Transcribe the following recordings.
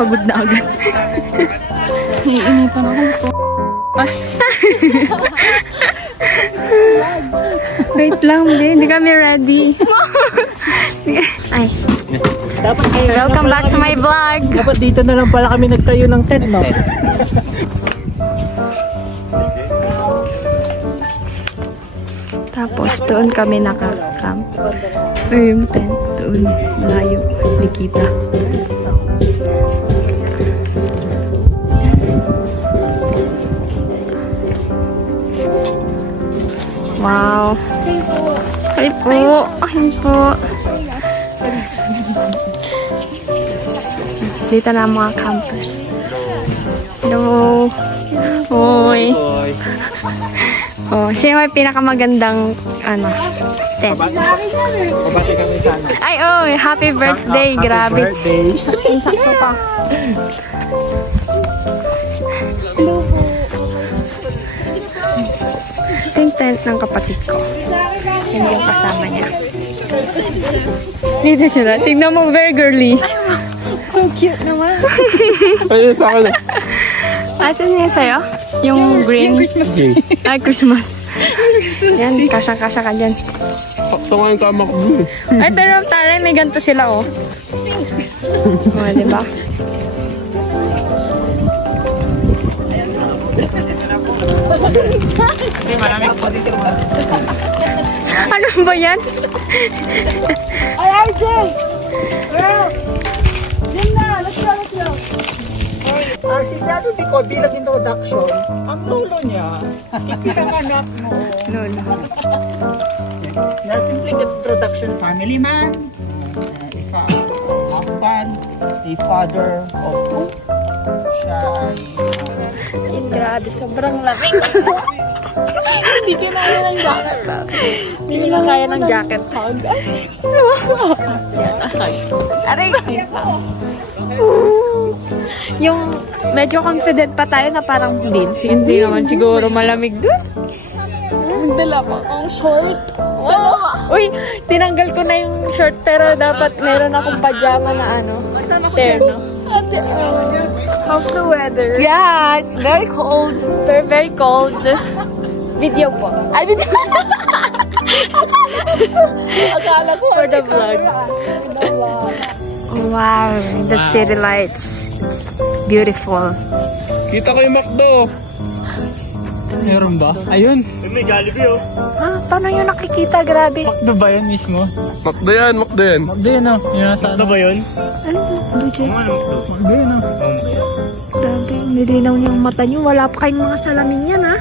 Pagod na agad. Iinitan ako. Wait lang, hindi kami ready. Ay. Welcome back to my vlog. Dapat dito na lang pala kami nagtayo ng tent, no? Tapos doon kami naka-camp. Yung tent doon, malayo, hindi kita. Wow. Hi po. Hi po. Dito na ang mga campers. Hello. Hoy. Oh, sino may pinakamagandang tent? Ay, oh, happy birthday. Grabe. Sakto pa. Hello po. Yung tent ng kapatid ko. Yan yung kasama niya. Dito siya na. Tingnan mo, very girly. So cute naman. Ayun sa akin. Asan niya sa'yo? Yung green? Yung Christmas tree. Ay, Christmas. Yan, kasya-kasya ka dyan. Sakto nga yung kama ko. Ay, pero taray, may ganito sila, oh. Oh, diba? Ano ba yan? Ay, RJ! Girl! Diyan na! Let's go! Si Brother Pico, bilang introduction, ang lolo niya, ipinanganak mo. Lolo. Na simpleng introduction, family man, a husband, a father of two. Siya ay... Grabe, sobrang lamig. Hindi kinaya ng jacket. Hindi na kaya ng jacket. Aray. Yung medyo confident pa tayo na parang hindi naman siguro malamig doon. Magdala pa akong short. Uy, tinanggal ko na yung short pero dapat meron akong pajama na terno. How's the weather? Yeah, it's very cold. Very cold. Video po. Ay, video. Akala ko for the vlog. Wow, the city lights. It's beautiful. Kita ko yung McDo. Meron ba? Ayun. May Jollibee, oh. Paano yung nakikita? Grabe. McDo ba yun mismo? McDo yan, McDo yan. McDo yun, oh. Yun nasa ano ba yun? Ano po, DJ? McDo yun, oh. Grabe, nilinaw niyo yung mata niyo. Wala pa kayong mga salamin yan, ha?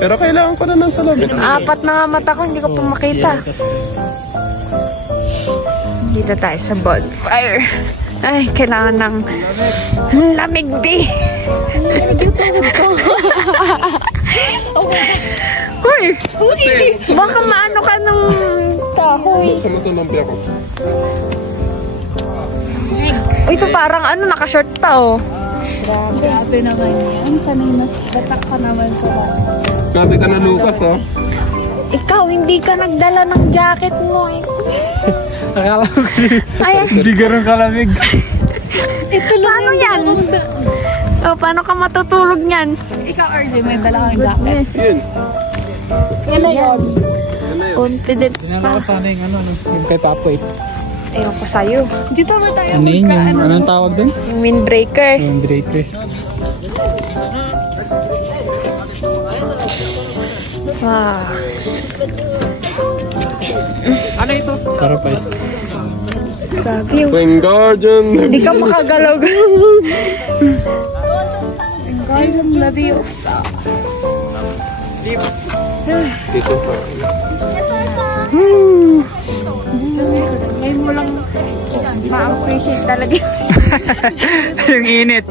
Pero kailangan ko na ng salamin. 4 na nga mata ko, hindi ko pa makita. Dito tayo sa bonfire. Ay, kailangan ng lamig, di. Uy! Baka maano ka ng kahoy. Sa mata ng biyak ko. Uy, ito parang naka-short pa, oh. Grabe naman yan. Sanay na batak ka naman sa bahay. Grabe ka na, Lucas, oh. Ikaw, hindi ka nagdala ng jacket mo, eh. Akala ko Ay, hindi ganun kalamig. ito lang. Paano yan? Oh, paano ka matutulog niyan? Ikaw, RJ, may dala kang jacket. Yun. Yan na yun. Confident Dinala ko sana yung kay Papoy. Ewan ko sa'yo. Dito ba tayo? Ano yun? Anong tawag dun? Yung windbreaker. Yung breaker. Wow. Ano ito? Sarap ay. Grabe yung... Queen Guardian. Hindi ka makagalaw. Garden Leviosa. Dito pa. Ngayon mo lang ma-appreciate talaga Yung init.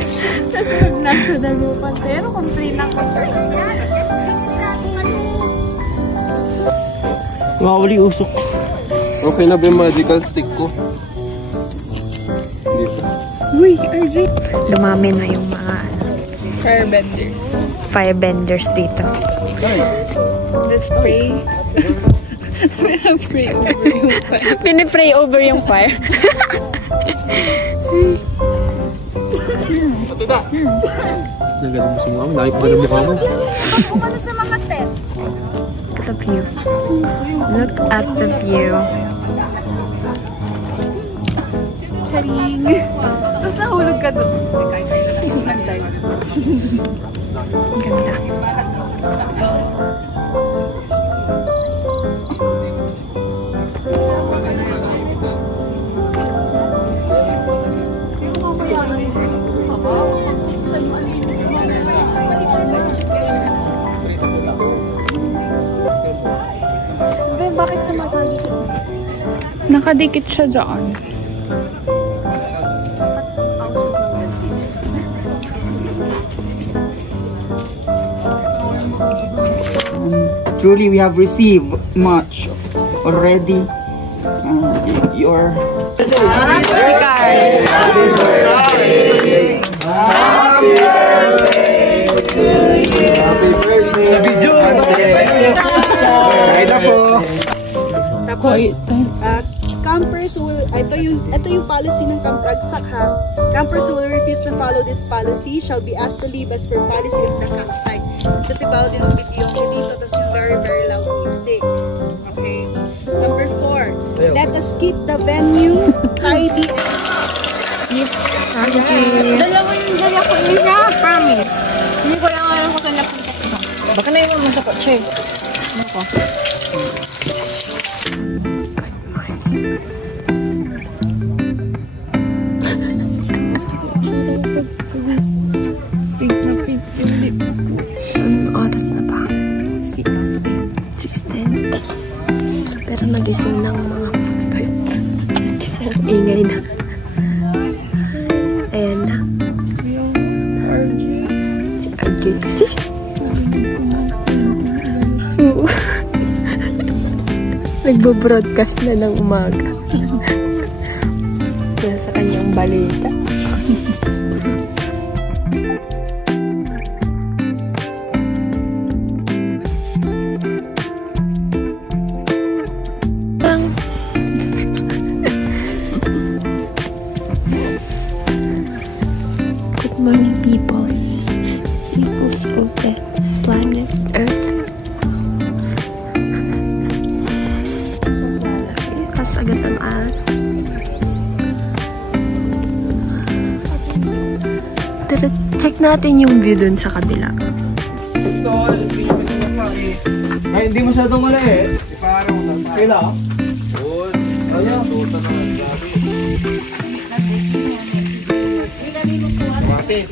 nasa dalupan. Pero complete na complete. Mawali usok. Okay na ba yung magical stick ko? Dito. Uy, RJ! Dumami na yung mga firebenders dito. Let's pray. Pray over yung fire. Pinipray over yung fire. Nagaling mo sa mukha mo. Nakip ba na mukha mo? Kumano sa mga tent? Look at the view. Look at the view. Charing. Tapos nahulog ka doon. Ganda. Bakit sumasali kasi? Nakadikit siya dyan. Truly, we have received much already. Your Tapos, campers will, ito yung policy ng Ragsak ha. Campers who will refuse to follow this policy shall be asked to leave as per policy of the campsite. Kasi bawal din yung video dito, tapos yung very, very loud music. Okay. Number 4, let us keep the venue tidy and Dalawa yung dala ko nila, promise. Hindi ko lang alam kung saan napunta ko. Baka na yun naman sa kotse. Ano ko? Pink na pink yung lips ko. Anong oras na ba? 6:10. 6:10. Pero nagising ng mga kasi ang ingay na. Ayan na. Yung RJ. Si RJ kasi. Nagbo-broadcast na ng umaga. Nasa kanyang balita. Good morning, peoples of the planet Earth. Kasagat ang araw. Tara, check natin yung view dun sa kabila. ay, hindi masyadong wala eh. Parang kila. Ayan. Matis.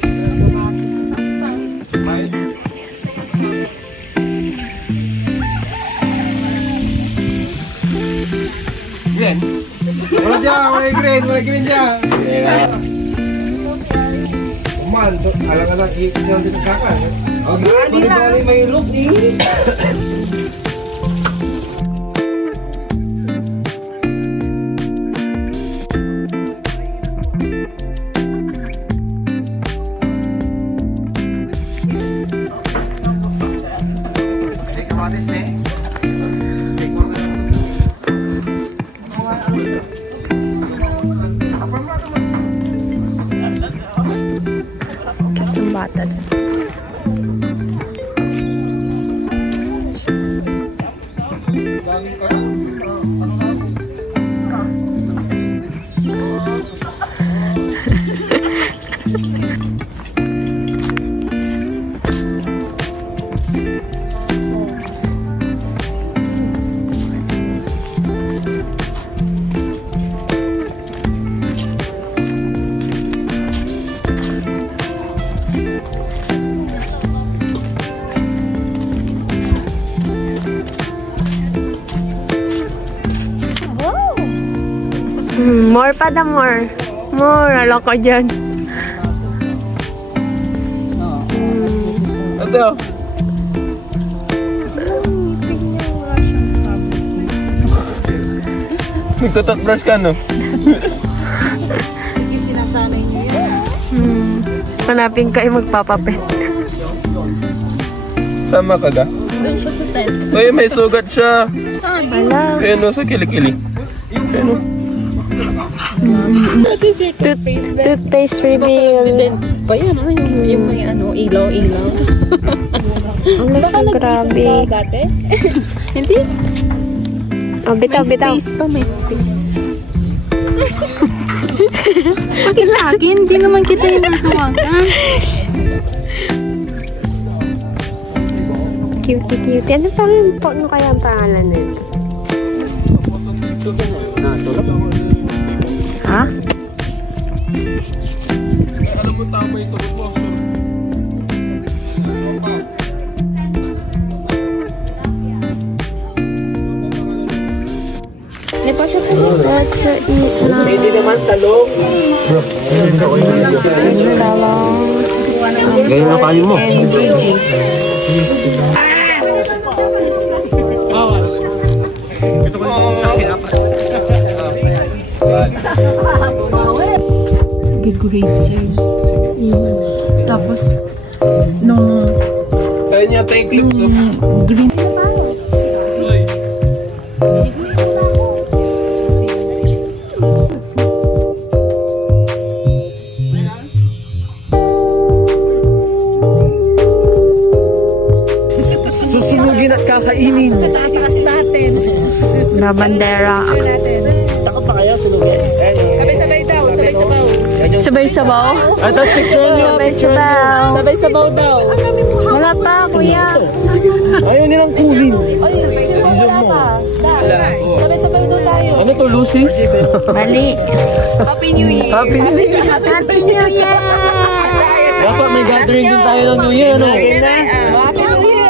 Green. Wala dyan, wala green dyan. Man, alam ka na, ikot siya dito kakan. Bali may look eh. Yung bata dun. More pa da more. More, ala ka dyan. Ano? Nagtututbrush ka, no? Sige, sinasanay niyo yan. Hanapin kayo magpapapet. Sama ka ga? Doon siya sa tent. Uy, may sugat siya. Saan? Wala. Ayan o, sa kilikili. Ayan o. Toothpaste reveal. Dentist pa yan, ha? Yung may ano, ilaw-ilaw. Ano siya, grabe. Dati? Hindi. Oh, bitaw, May bitaw. space pa, may space. Bakit sa akin? Hindi naman kita yung natawagan. Cutie. Ano kaya ang pangalan na yun? Ha? Alam mo tama yung sagot mo. Let's eat na. Pwede naman talong. Ganyan na kayo mo. Grade 6. Tapos, nung Kaya niya tayong clips of green. Susunugin at kakainin. Sa taas natin. La bandera. Takot pa kaya sunugin? Sabay-sabay daw. Sabay-sabaw. Sabay-sabaw? At tapos picture niyo. Sabay-sabaw. Sabay-sabaw daw. Wala pa, kuya. Ayaw nilang kulin. Reason mo. Sabay-sabay daw tayo. Ano to, Lucy? Mali. Happy New Year. Happy New Year. Happy New Year! Dapat may gathering din tayo ng New Year, ano? Happy New Year.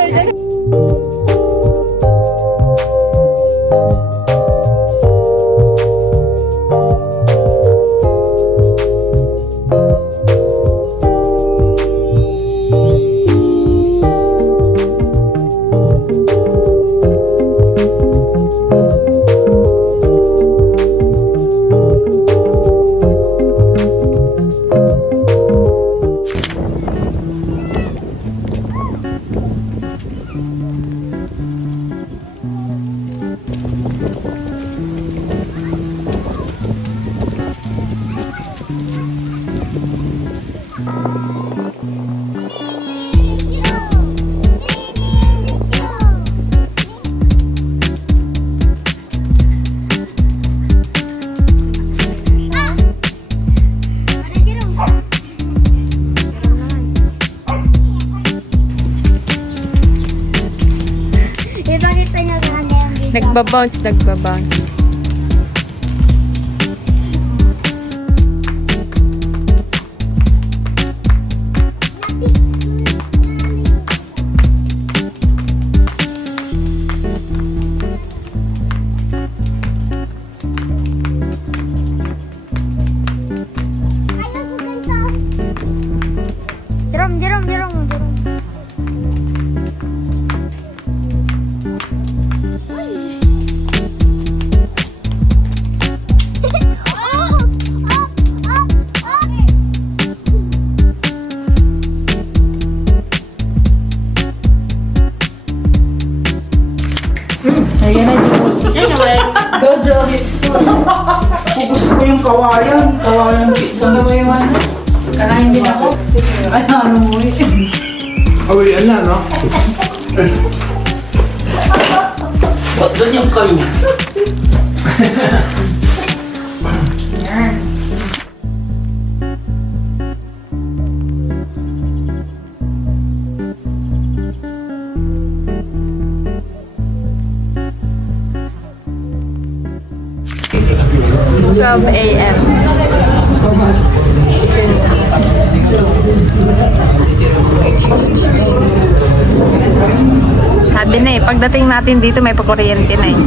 Nagbabounce. Jerome. Ayan na, Diyos. Go, Diyos. Gusto ko yung kawayan. Kawayan pizza. Gusto mo yung ano? Kanahin din ako. Ay, ano mo eh. Awian na, no? Ba't ganyan kayo? AM. Sabi na eh, pagdating natin dito may pakuryente na eh.